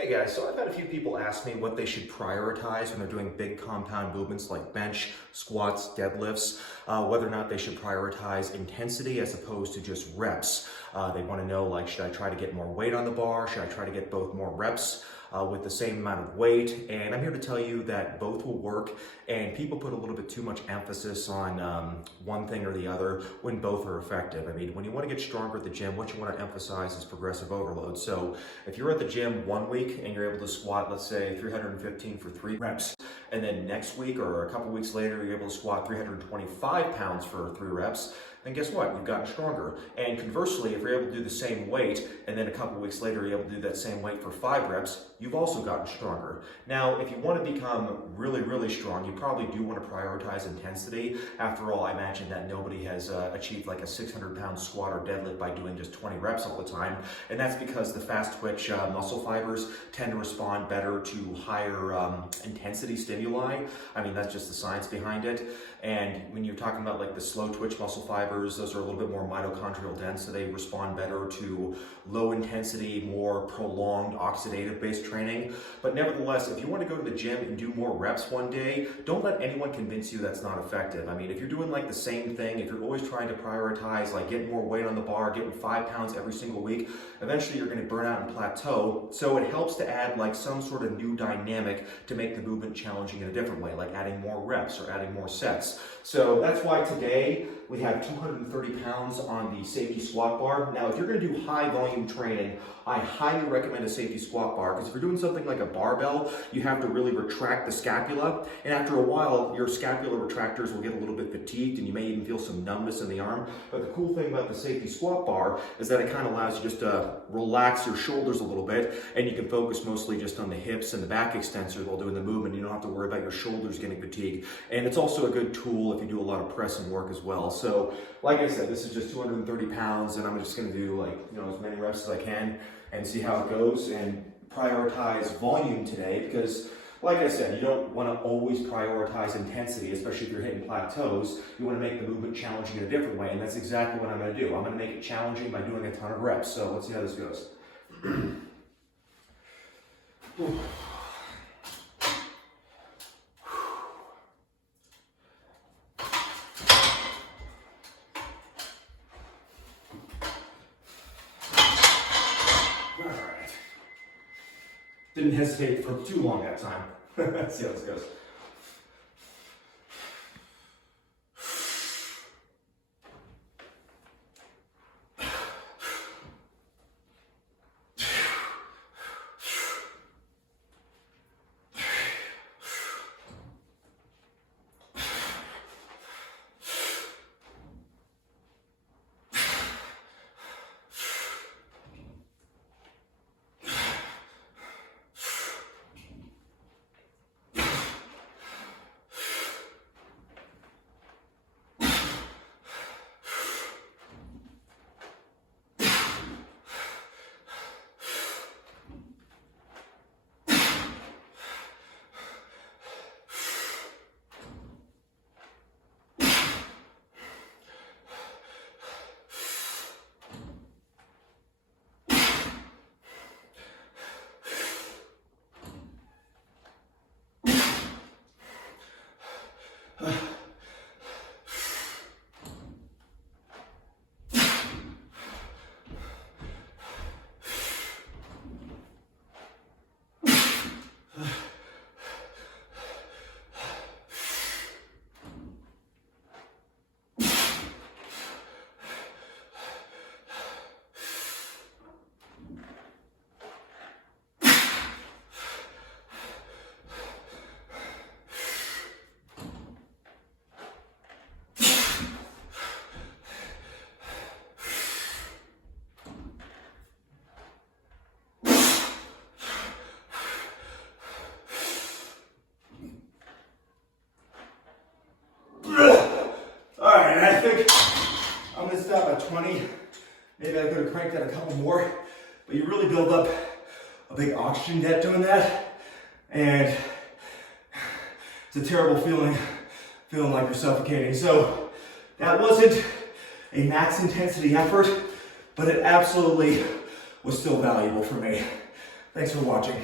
Hey guys, so I've had a few people ask me what they should prioritize when they're doing big compound movements like bench, squats, deadlifts, whether or not they should prioritize intensity as opposed to just reps. They want to know, like, should I try to get more weight on the bar? Should I try to get both more reps with the same amount of weight? And I'm here to tell you that both will work, and people put a little bit too much emphasis on one thing or the other when both are effective. I mean, when you want to get stronger at the gym, what you want to emphasize is progressive overload. So if you're at the gym 1 week and you're able to squat, let's say 315 for 3 reps, and then next week or a couple weeks later, you're able to squat 325 pounds for 3 reps, then guess what? You've gotten stronger. And conversely, if you're able to do the same weight, and then a couple weeks later, you're able to do that same weight for 5 reps, you've also gotten stronger. Now, if you want to become really, really strong, you probably do want to prioritize intensity. After all, I imagine that nobody has achieved like a 600-pound squat or deadlift by doing just 20 reps all the time. And that's because the fast twitch muscle fibers tend to respond better to higher intensity stimuli. I mean, that's just the science behind it. And when you're talking about like the slow twitch muscle fibers, those are a little bit more mitochondrial dense, so they respond better to low intensity, more prolonged oxidative based training. But nevertheless, if you want to go to the gym and do more reps one day, don't let anyone convince you that's not effective. I mean, if you're doing like the same thing, if you're always trying to prioritize like getting more weight on the bar, getting 5 pounds every single week, eventually you're going to burn out and plateau. So it helps to add like some sort of new dynamic to make the movement challenging in a different way, like adding more reps or adding more sets. So that's why today we have 230 pounds on the safety squat bar. Now, if you're going to do high volume training, I highly recommend a safety squat bar, because if you're doing something like a barbell, you have to really retract the scapula, and after a while, your scapular retractors will get a little bit fatigued, and you may even feel some numbness in the arm. But the cool thing about the safety squat bar is that it kind of allows you just to relax your shoulders a little bit, and you can focus mostly just on the hips and the back extensors while doing the movement. You don't have to worry about your shoulders getting fatigued. And it's also a good tool if you do a lot of pressing work as well. So, like I said, this is just 230 pounds, and I'm just going to do as many reps as I can and see how it goes, and prioritize volume today, because like I said, you don't want to always prioritize intensity, especially if you're hitting plateaus. You want to make the movement challenging in a different way, and that's exactly what I'm going to do. I'm going to make it challenging by doing a ton of reps. So let's see how this goes. Didn't hesitate for too long that time. Let's see how this goes. Alright, I think I'm going to stop at 20. Maybe I could have cranked that a couple more, but you really build up a big oxygen debt doing that, and it's a terrible feeling like you're suffocating. So that wasn't a max intensity effort, but it absolutely was still valuable for me. Thanks for watching.